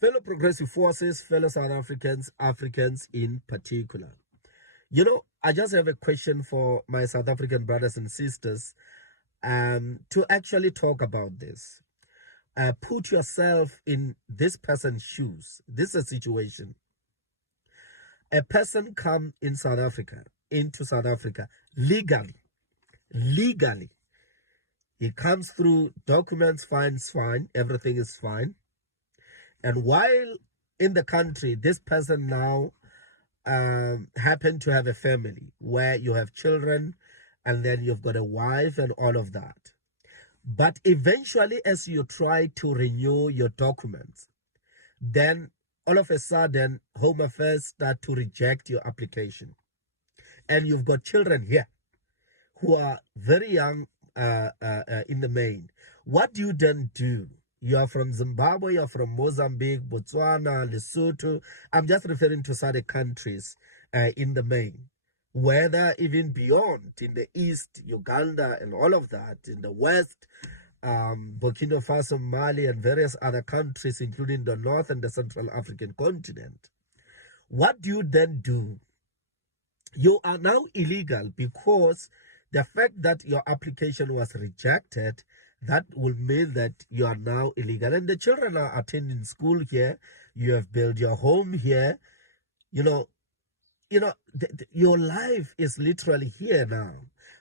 Fellow progressive forces, fellow South Africans, Africans in particular. You know, I just have a question for my South African brothers and sisters to actually talk about this. Put yourself in this person's shoes. This is a situation. A person come into South Africa legally. He comes through documents, fine, everything is fine. And while in the country, this person now happen to have a family where you have children and then you've got a wife and all of that. But eventually, as you try to renew your documents, then all of a sudden, Home Affairs start to reject your application. And you've got children here who are very young in the main. What do you then do? You are from Zimbabwe, you are from Mozambique, Botswana, Lesotho. I'm just referring to certain countries in the main. Whether even beyond, in the east, Uganda and all of that, in the west, Burkina Faso, Mali, and various other countries, including the North and the Central African continent. What do you then do? You are now illegal because the fact that your application was rejected, that will mean that you are now illegal. And the children are attending school here. You have built your home here. Your life is literally here now.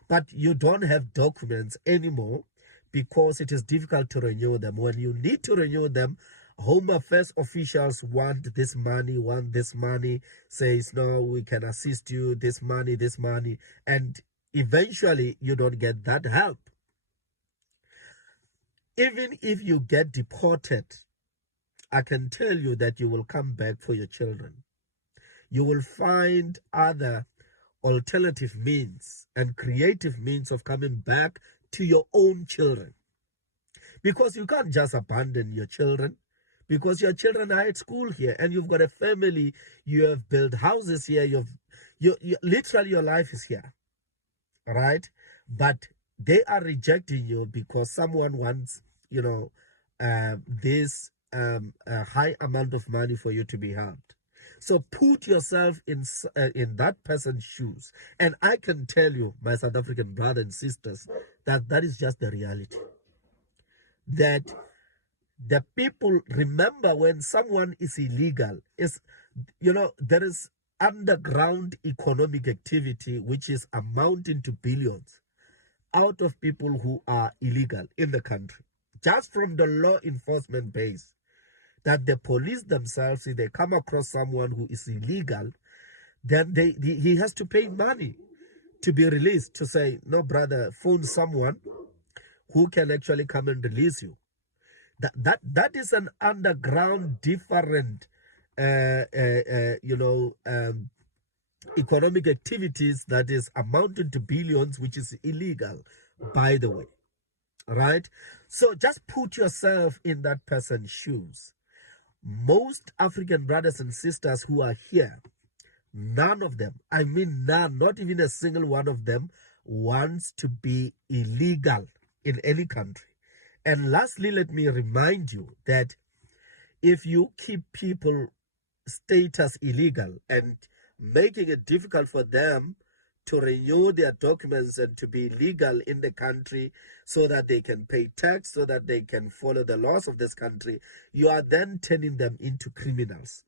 But you don't have documents anymore because it is difficult to renew them. When you need to renew them, Home Affairs officials want this money, says, no, we can assist you, this money, and eventually you don't get that help. Even if you get deported, I can tell you that you will come back for your children. You will find other alternative means and creative means of coming back to your own children. Because you can't just abandon your children, because your children are at school here and you've got a family, you have built houses here, literally your life is here, right? But they are rejecting you because someone wants, this high amount of money for you to be helped. So put yourself in that person's shoes. And I can tell you, my South African brothers and sisters, that is just the reality. That the people remember when someone is illegal, there is underground economic activity which is amounting to billions out of people who are illegal in the country. Just from the law enforcement base, that the police themselves, if they come across someone who is illegal, then he has to pay money to be released, to say, no, brother, phone someone who can actually come and release you. That is an underground, different, economic activities that is amounting to billions, which is illegal, by the way, right? So just put yourself in that person's shoes. Most African brothers and sisters who are here, none of them, I mean none, not even a single one of them, wants to be illegal in any country. And lastly, let me remind you that if you keep people status illegal and making it difficult for them to renew their documents and to be legal in the country so that they can pay tax, so that they can follow the laws of this country, you are then turning them into criminals.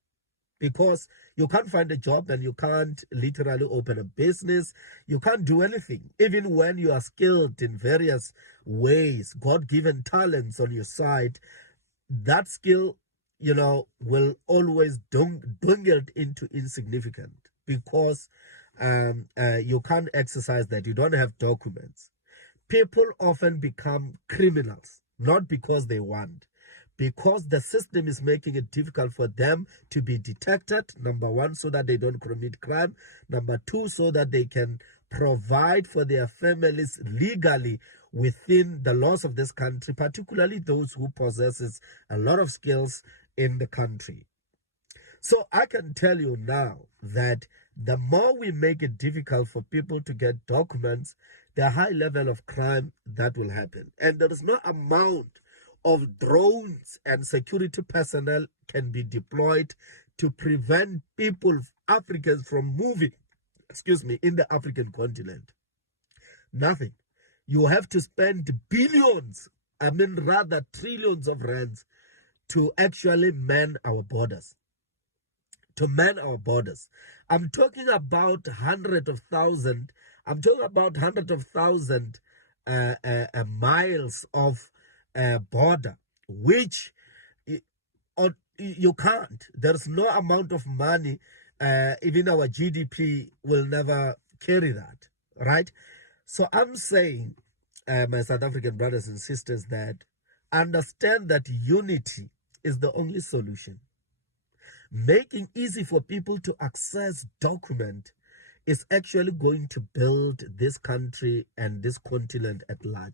Because you can't find a job and you can't literally open a business. You can't do anything. Even when you are skilled in various ways, God-given talents on your side, that skill, will always dwindle into insignificant because you can't exercise that. You don't have documents. People often become criminals, not because they want, because the system is making it difficult for them to be detected, number one, so that they don't commit crime, number two, so that they can provide for their families legally within the laws of this country, particularly those who possesses a lot of skills in the country. So I can tell you now that the more we make it difficult for people to get documents, the high level of crime that will happen. And there is no amount of drones and security personnel can be deployed to prevent people, Africans, from moving, in the African continent? Nothing. You have to spend billions, rather trillions of rands to actually man our borders. To man our borders. I'm talking about hundreds of thousands. I'm talking about hundreds of thousands miles of border, which you can't. There's no amount of money, even our GDP will never carry that, right? So I'm saying, my South African brothers and sisters, that understand that unity is the only solution. Making easy for people to access document is actually going to build this country and this continent at large.